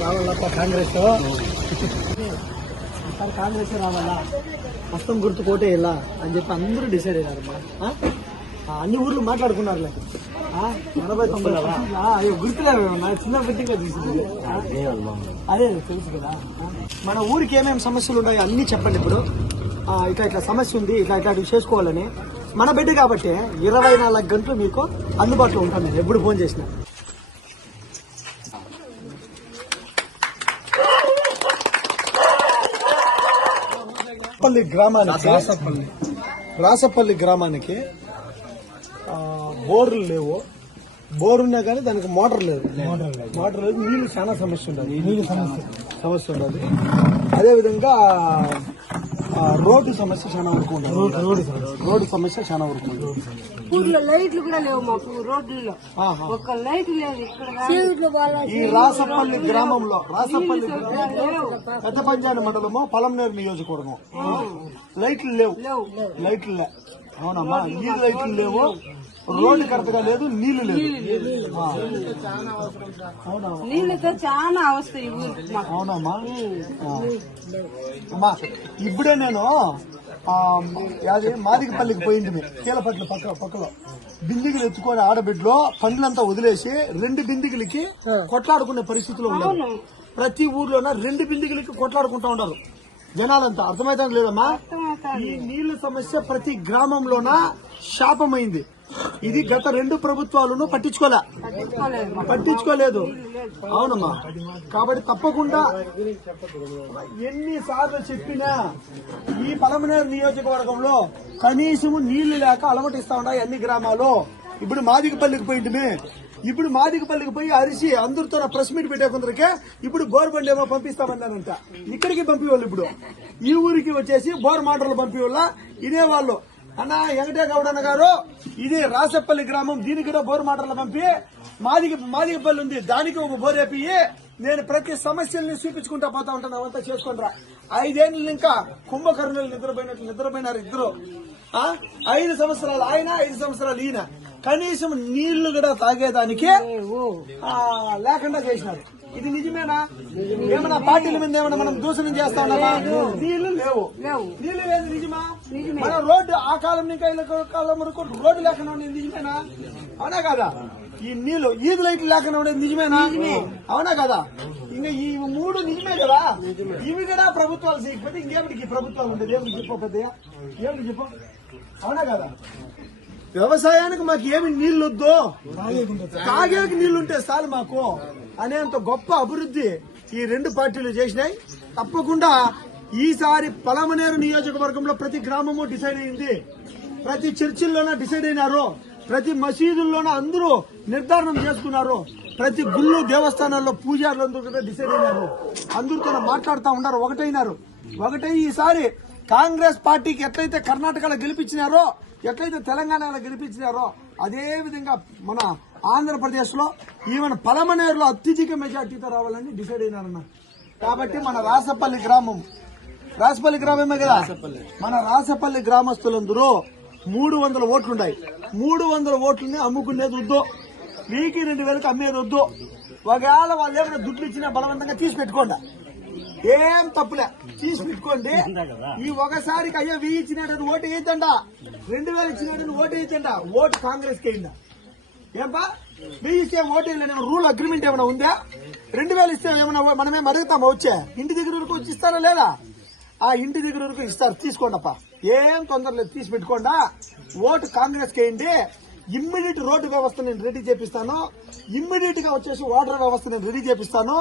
రావాలప్ప కాంగ్రెస్? ఈసారి కాంగ్రెస్ రావాలా? మొత్తం గుర్తు కోటే ఇలా అని చెప్పి అందరూ డిసైడ్ అయ్యారు అన్ని ఊర్లు మాట్లాడుకున్నారులే ఆ, ఎనభై తొంభై అయ్యో గుర్తులేవు చిన్న పెట్టిగా చూసింది? అదే తెలుసు కదా? మన ఊరికి ఏమేమి సమస్యలు ఉన్నాయో అన్ని చెప్పండి ఇప్పుడు. ఇట్లా ఇట్లా సమస్య ఉంది ఇట్లా ఇట్లాంటివి చేసుకోవాలని. మన బిడ్డ కాబట్టి ఇరవై నాలుగు గంటలు మీకు అందుబాటులో ఉంటాను ఎప్పుడు ఫోన్ చేసినా. రాసపల్లి గ్రామానికి రాసపల్లి రాసపల్లి గ్రామానికి బోర్లు లేవు. బోర్ ఉన్నా కానీ దానికి మోటార్ లేదు. మోటార్ లేదు. నీళ్ళు చాలా సమస్య ఉండదు నీళ్ళు సమస్య. సమస్య ఉండదు అదే విధంగా ఆ, రోడ్డు సమస్య చాలా వరకు ఉండదు రోడ్డు సమస్య. చాలా వరకు ఉండదు ఊర్లో లైట్లు కూడా లేవు మాకు రోడ్లలో. ఒక్క లైట్ లేదు ఇక్కడ ఈ రాసపల్లి గ్రామంలో రాసపల్లి పెద్ద పంచాయతీ మండలము పొలంనేరు నియోజకవర్గం. లైట్లు లేవు. లైట్లు లే అవునమ్మా ఈ లైట్లు లేవు. రోడ్డు కరెక్ట్గా లేదు నీళ్ళు లేదు. నీళ్ళతో చాలా అవస్థ అవునమ్మా. అమ్మా. ఇప్పుడే నేను యాది మాదికపల్లికి పోయింది కీలపట్ల పక్క పక్కలో. బిందిగులు ఎత్తుకొని ఆడబిడ్డలో పండ్లంతా వదిలేసి రెండు బిందిగులకి కొట్లాడుకునే పరిస్థితిలో ఉన్నారు. ప్రతి ఊర్లోన రెండు బిందిగులకి కొట్లాడుకుంటా ఉన్నారు. జనాలంతా. అర్థమైతే లేదమ్మా ఈ నీళ్ళ సమస్య ప్రతి గ్రామంలోన శాపమైంది. ఇది గత రెండు ప్రభుత్వాలను పట్టించుకోలే. పట్టించుకోలేదు. అవునమ్మా. కాబట్టి తప్పకుండా ఎన్నిసార్లు చెప్పినా ఈ పలమనేరు నియోజకవర్గంలో కనీసం నీళ్ళు లేక అలమటిస్తా ఉన్నాయి అన్ని గ్రామాలు ఇప్పుడు మాదికపల్లికి పోయింటిమి. ఇప్పుడు మాదికపల్లికి పోయి అరిసి అందరితో ప్రెస్ మీట్ పెట్టే కొందరికే ఇప్పుడు బోర్ బండి ఏమో పంపిస్తామన్నానంట ఇక్కడికి పంపేవాళ్ళు ఇప్పుడు. ఈ ఊరికి వచ్చేసి బోర్ మాటలు పంపేవాళ్ళ. ఇదే వాళ్ళు. అన్న వెంకటే గౌడన్న గారు ఇది రాసపల్లి గ్రామం దీనికి కూడా బోరు మాటలు పంపి మాదిగ మాదిగపల్లి ఉంది దానికి ఒక బోర్ వేపి నేను ప్రతి సమస్యల్ని చూపించుకుంటా పోతా ఉంటాను అవంతా చేసుకుంటారా ఐదేళ్ళు ఇంకా కుంభకర్ణులు నిద్రపోయినట్లు నిద్రపోయినారు ఇద్దరు. ఐదు సంవత్సరాలు ఆయన ఐదు సంవత్సరాలు ఈయన. కనీసం నీళ్ళు కూడా తాగేదానికి లేకుండా చేసినారు. ఇది నిజమేనా? ఏమన్నా పార్టీల మీద ఏమన్నా మనం దూషణం చేస్తా ఉన్నామా? నీళ్ళు లేవు. లేవు. నీళ్ళు లేదు నిజమా? మన రోడ్డు ఆ కాలం నుంచి కాలం వరకు రోడ్డు లేకుండా ఉండేది నిజమేనా? అవునా కదా? ఈ నీళ్ళు ఈదు లైట్లు లేకుండా ఉండేది నిజమేనా? అవునా కదా? ఇంకా ఈ మూడు నిజమే కదా? ఇవి కూడా ప్రభుత్వాలు చేయకపోతే ఇంకేమిటికి ప్రభుత్వాలు ఉండేది? ఏమిటి చెప్పు పెద్దయ్య ఏమిటి చెప్పు? అవునా కదా? వ్యవసాయానికి మాకు ఏమి నీళ్ళు వద్దు తాగేకి నీళ్ళుంటే చాలు మాకు. అనేంత గొప్ప అభివృద్ధి ఈ రెండు పార్టీలు చేసినాయి. తప్పకుండా ఈసారి పలమనేరు నియోజకవర్గంలో ప్రతి గ్రామము డిసైడ్ అయింది. ప్రతి చర్చిల్లోనే డిసైడ్ అయినారు. ప్రతి మసీదుల్లోనే అందరూ నిర్ధారణం చేసుకున్నారు. ప్రతి గుళ్ళు దేవస్థానాల్లో పూజారులు అందరూ కూడా డిసైడ్ అయినారు. అందరితో మాట్లాడుతూ ఉన్నారు. ఒకటైనారు. ఒకటై ఈసారి కాంగ్రెస్ పార్టీకి ఎట్లయితే కర్ణాటకలో గెలిపించినారో ఎట్లయితే తెలంగాణలో గెలిపించినారో అదే విధంగా మన ఆంధ్రప్రదేశ్లో ఈవెన్ పలమనేరులో అత్యధిక మెజార్టీతో రావాలని డిసైడ్ అయినారన్న. కాబట్టి మన రాసపల్లి గ్రామం రాసపల్లి గ్రామమే కదా? మన రాసపల్లి గ్రామస్తులందరూ మూడు వందల ఓట్లున్నాయి. మూడు వందల ఓట్లని అమ్ముకునేది వద్దు. వీకి రెండు వేలకు అమ్మేది వద్దు. ఒకవేళ వాళ్ళు ఏమైనా దుడ్లు ఇచ్చినా బలవంతంగా తీసి పెట్టుకోండి. ఏం తప్పులే. తీసి పెట్టుకోండి. ఈ ఒకసారికి అయ్యో వెయ్యి ఇచ్చినట్టు ఓటు వేయద్దండ రెండు వేలు ఇచ్చినట్టు ఓటు వేయద్దండ ఓటు కాంగ్రెస్కి అయిందా? ఏంపా? వెయ్యి ఇస్తే ఓటు వేయలేని రూల్ అగ్రిమెంట్ ఏమైనా ఉందా? రెండు వేలు ఇస్తే ఏమైనా మనమేం అడుగుతామా వచ్చే? ఇంటి దగ్గర వరకు వచ్చి ఇస్తారా లేదా? ఆ ఇంటి దగ్గర వరకు ఇస్తారు. తీసుకోండి అప్ప ఏం తొందర లేదు. తీసి పెట్టుకోండా. ఓటు కాంగ్రెస్కి వేయండి ఇమ్మీడియట్ రోడ్డు వ్యవస్థ నేను రెడీ చేపిస్తాను. ఇమ్మీడియట్గా వచ్చేసి వాటర్ వ్యవస్థ నేను రెడీ చేపిస్తాను.